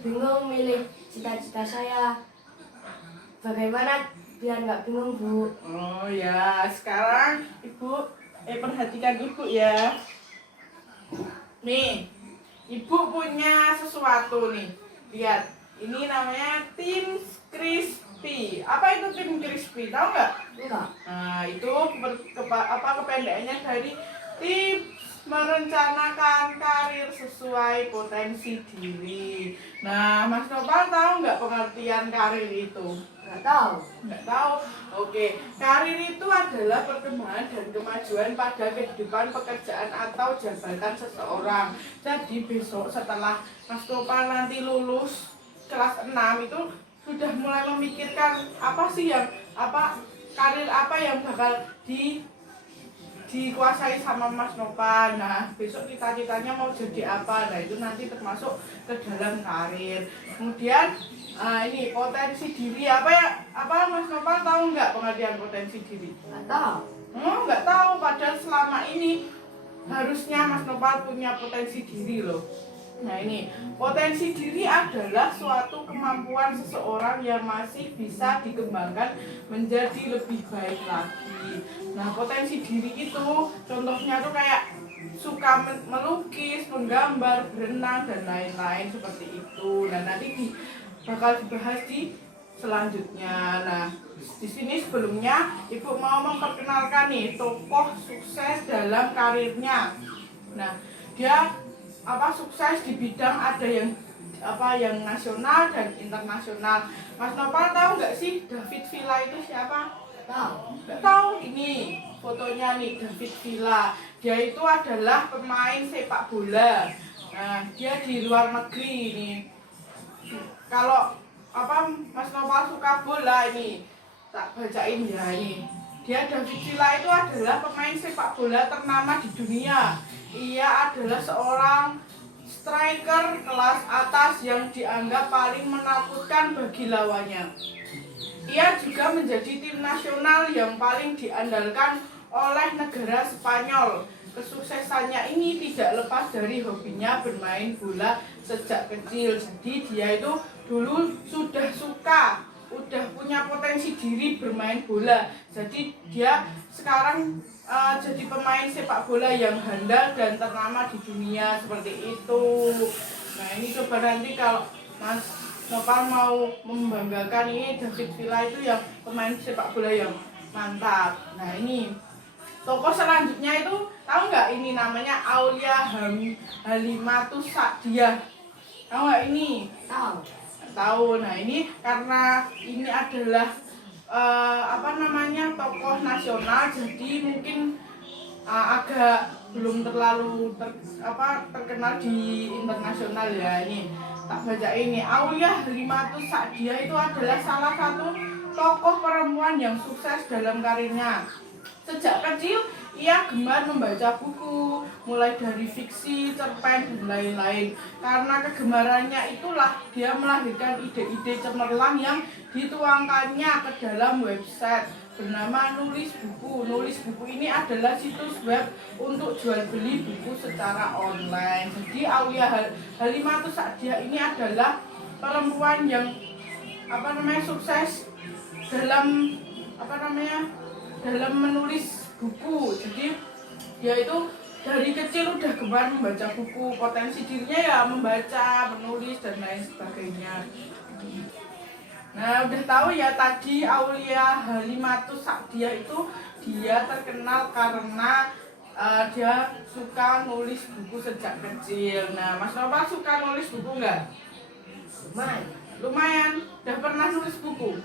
bingung milih cita-cita saya. Bagaimana biar nggak bingung, Bu? Oh ya, sekarang Ibu perhatikan Ibu ya. Nih, Ibu punya sesuatu nih. Lihat, ini namanya Tim Crispy. Apa itu Tim Crispy? Tahu nggak? Enggak. Nah, itu kependekannya dari tips merencanakan karir sesuai potensi diri. Nah, Mas Nopal tahu nggak pengertian karir itu? Nggak tahu. Nggak tahu? Oke, karir itu adalah perkembangan dan kemajuan pada kehidupan pekerjaan atau jabatan seseorang. Jadi besok setelah Mas Nopal nanti lulus kelas 6 itu sudah mulai memikirkan karir apa yang bakal dikuasai sama Mas Nopal. Nah, besok cita-citanya mau jadi apa? Nah, itu nanti termasuk ke dalam karir. Kemudian ini potensi diri apa Mas Nopal tahu nggak pengertian potensi diri? Nggak tahu. Nggak tahu, padahal selama ini harusnya Mas Nopal punya potensi diri loh. Nah, ini potensi diri adalah suatu kemampuan seseorang yang masih bisa dikembangkan menjadi lebih baik lagi. Nah, potensi diri itu contohnya tuh kayak suka melukis, menggambar, berenang dan lain-lain seperti itu. Nah, nanti bakal dibahas di selanjutnya. Nah, di sini sebelumnya Ibu mau memperkenalkan nih tokoh sukses dalam karirnya. Nah, dia sukses di bidang ada yang nasional dan internasional. Mas Nopal tahu nggak sih David Villa itu siapa? Tahu. Nggak tahu. Ini fotonya nih, David Villa. Dia itu adalah pemain sepak bola. Nah, dia di luar negeri ini. Kalau Mas Nopal suka bola ini, tak bacain ya ini. David Villa itu adalah pemain sepak bola ternama di dunia. Ia adalah seorang striker kelas atas yang dianggap paling menakutkan bagi lawannya. Ia juga menjadi tim nasional yang paling diandalkan oleh negara Spanyol. Kesuksesannya ini tidak lepas dari hobinya bermain bola sejak kecil. Jadi dia itu dulu udah punya potensi diri bermain bola. Jadi dia sekarang jadi pemain sepak bola yang handal dan ternama di dunia seperti itu. Nah, ini coba nanti kalau Mas Nopal mau membanggakan ini David Villa itu yang pemain sepak bola yang mantap. Nah, ini tokoh selanjutnya itu tahu nggak, ini namanya Aulia Halimatus Sa'diyah. Tahu nggak ini? Tahu. Nah, ini karena ini adalah tokoh nasional, jadi mungkin agak belum terlalu terkenal di internasional ya. Ini tak baca ini. Aulia Halimatus Sa'diyah itu adalah salah satu tokoh perempuan yang sukses dalam karirnya. Sejak kecil ia gemar membaca buku, mulai dari fiksi, cerpen, dan lain-lain. Karena kegemarannya itulah dia melahirkan ide-ide cemerlang yang dituangkannya ke dalam website bernama Nulis Buku. Nulis Buku ini adalah situs web untuk jual beli buku secara online. Jadi Aulia Halimatus Sa'diyah ini adalah perempuan yang sukses dalam dalam menulis buku. Jadi dia itu dari kecil udah gemar membaca buku. Potensi dirinya ya membaca, menulis dan lain sebagainya. Nah, udah tahu ya tadi Aulia Halimatus Sa'diyah itu dia terkenal karena dia suka nulis buku sejak kecil. Nah, Mas Nopal suka nulis buku nggak? Lumayan. Udah pernah nulis buku?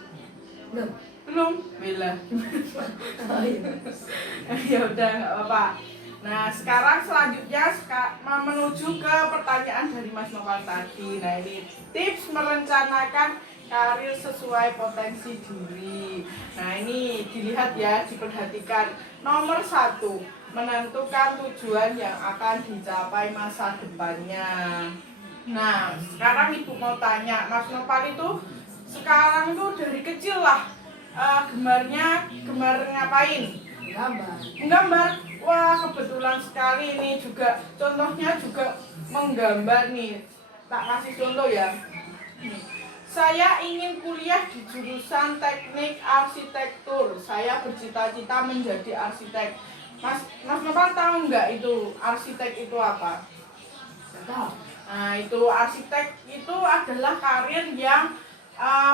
Belum? Bella. Ya udah, nggak apa-apa. Nah, sekarang selanjutnya menuju ke pertanyaan dari Mas Nopal tadi. Nah, ini tips merencanakan karir sesuai potensi diri. Nah, ini dilihat ya, diperhatikan. Nomor 1, menentukan tujuan yang akan dicapai masa depannya. Nah, sekarang Ibu mau tanya, Mas Nopal itu sekarang tuh dari kecil lah gemar ngapain? Menggambar. Wah, kebetulan sekali ini juga contohnya juga menggambar nih. tak kasih contoh ya. Nih, saya ingin kuliah di jurusan teknik arsitektur. Saya bercita-cita menjadi arsitek. Mas Nopal tahu nggak itu arsitek itu apa? Tahu. Nah, itu arsitek itu adalah karir yang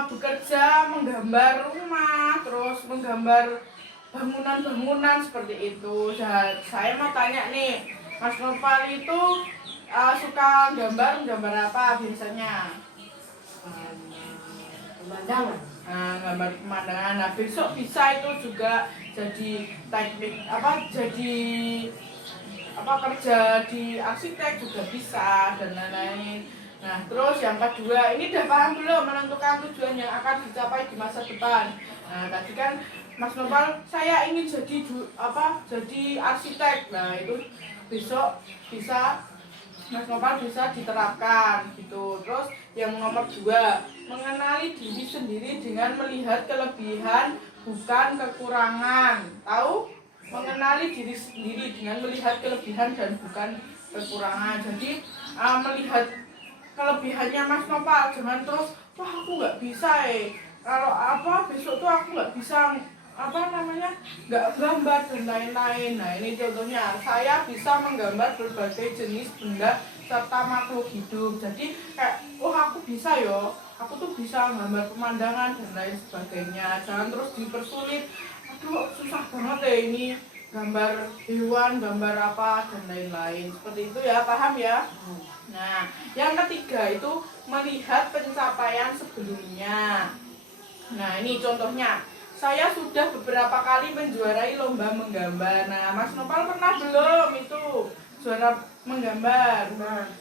bekerja menggambar rumah, terus menggambar bangunan-bangunan seperti itu. Saya mau tanya nih, Mas Nopal itu suka gambar apa biasanya? Pemandangan. Nah, gambar pemandangan. Nah, besok bisa itu juga jadi teknik kerja di arsitek juga bisa dan lain-lain. Nah, terus yang kedua, ini udah paham belum menentukan tujuan yang akan dicapai di masa depan? Nah, tadi kan Mas Nopal, saya ingin jadi arsitek. Nah, itu besok bisa Mas Nopal bisa diterapkan gitu. Terus yang nomor 2, mengenali diri sendiri dengan melihat kelebihan bukan kekurangan. Tahu? Mengenali diri sendiri dengan melihat kelebihan dan bukan kekurangan. Jadi melihat kelebihannya Mas Nopal, jangan terus wah aku nggak bisa kalau besok tuh aku nggak bisa nggak gambar dan lain-lain. Nah, ini contohnya, saya bisa menggambar berbagai jenis benda serta makhluk hidup. Jadi kayak aku bisa aku tuh bisa gambar pemandangan dan lain sebagainya. Jangan terus dipersulit, aduh susah banget ini gambar hewan, gambar apa dan lain-lain. Seperti itu ya, paham ya? Nah, yang ketiga itu melihat pencapaian sebelumnya. Nah, ini contohnya, saya sudah beberapa kali menjuarai lomba menggambar. Nah, Mas Nopal pernah belum itu juara menggambar?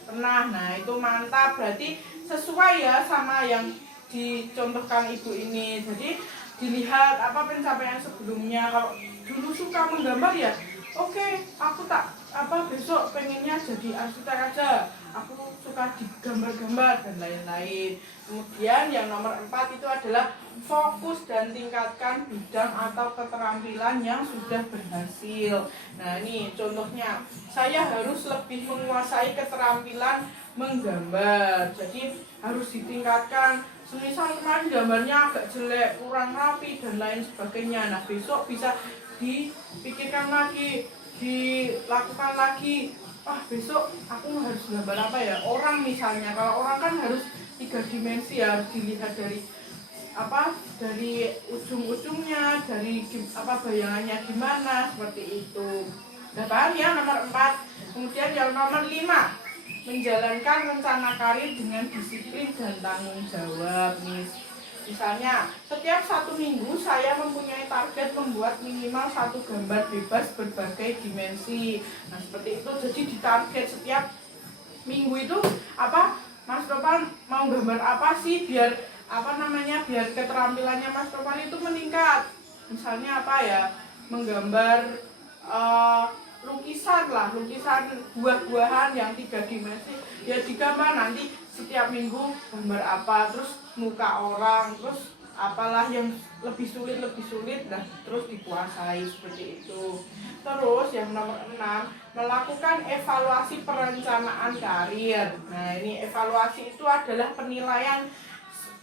Pernah. Nah, itu mantap. Berarti sesuai ya sama yang dicontohkan ibu ini. Jadi dilihat pencapaian sebelumnya. Kalau dulu suka menggambar ya, oke, aku besok pengennya jadi arsitek aja. Aku suka digambar-gambar dan lain-lain. Kemudian yang nomor 4 itu adalah fokus dan tingkatkan bidang atau keterampilan yang sudah berhasil. Nah, ini contohnya, saya harus lebih menguasai keterampilan menggambar. Jadi harus ditingkatkan. Semisal kemarin gambarnya agak jelek, kurang rapi dan lain sebagainya. Nah, besok bisa dipikirkan lagi, dilakukan lagi. Besok aku harus gambar apa ya? Orang misalnya, kalau orang kan harus 3 dimensi ya, harus dilihat dari ujung-ujungnya, dari bayangannya gimana, seperti itu. Udah paham ya nomor 4. Kemudian yang nomor 5, menjalankan rencana karir dengan disiplin dan tanggung jawab. Misalnya, setiap 1 minggu saya mempunyai target membuat minimal 1 gambar bebas berbagai dimensi. Nah, seperti itu. Jadi ditarget setiap minggu itu Mas Nopal mau gambar apa sih biar biar keterampilannya Mas Nopal itu meningkat. Misalnya menggambar lukisan buah-buahan yang 3 dimensi. Ya digambar nanti setiap minggu gambar apa, terus muka orang, terus apalah yang lebih sulit, nah terus dikuasai seperti itu. Terus yang nomor 6, melakukan evaluasi perencanaan karir. Nah, ini evaluasi itu adalah penilaian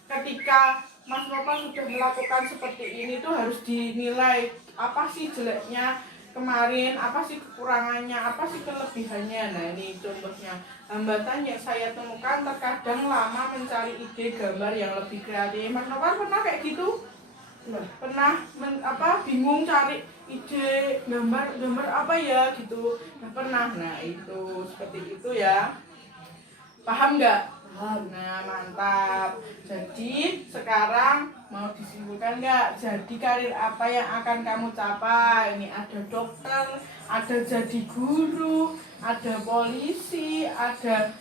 ketika Mas Nopal sudah melakukan seperti ini tuh harus dinilai apa sih jeleknya kemarin, apa sih kekurangannya, apa sih kelebihannya. Nah, ini contohnya, hambatan yang saya temukan terkadang lama mencari ide gambar yang lebih kreatif. Mas Nopal pernah kayak gitu? Pernah bingung cari ide gambar apa ya gitu? Nah, pernah. Nah, itu seperti itu ya. Paham nggak? Nah, mantap. Jadi sekarang mau disimpulkan nggak? Jadi karir apa yang akan kamu capai? Ini ada dokter, ada jadi guru, ada polisi, ada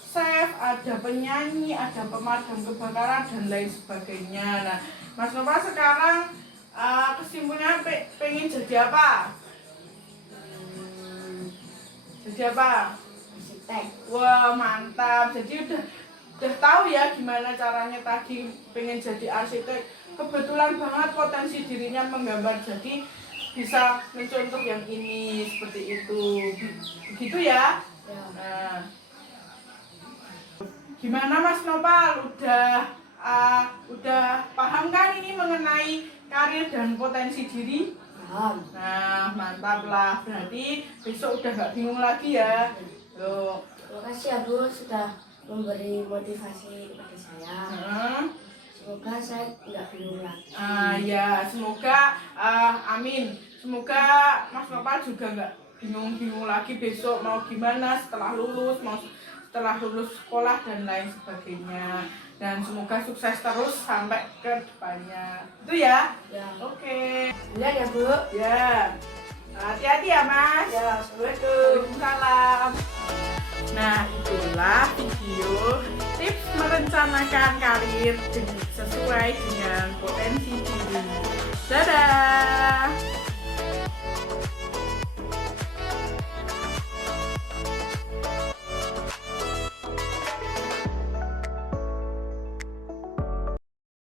chef, ada penyanyi, ada pemadam kebakaran dan lain sebagainya. Nah, Mas Nopal sekarang kesimpulannya pengen jadi apa? Jadi apa? Wah, mantap. Jadi udah tahu ya gimana caranya tadi pengen jadi arsitek. Kebetulan banget potensi dirinya menggambar, jadi bisa mencontoh yang ini seperti itu. Begitu ya? Nah, Gimana Mas Nopal? Udah paham kan ini mengenai karir dan potensi diri? Paham. Nah, mantap lah. Berarti besok udah gak bingung lagi ya. Loh. Terima kasih ya Bu sudah memberi motivasi kepada saya. Semoga saya nggak bingung lagi. Ya, semoga amin. Semoga Mas Nopal juga nggak bingung-bingung lagi besok mau gimana setelah lulus sekolah dan lain sebagainya. Dan semoga sukses terus sampai ke depannya. Itu ya? Ya. Oke. Lihat ya Bu. Ya. Hati-hati ya Mas. Ya, assalamualaikum. Waalaikumsalam. Nah, itulah video tips merencanakan karir sesuai dengan potensi diri. Dadah!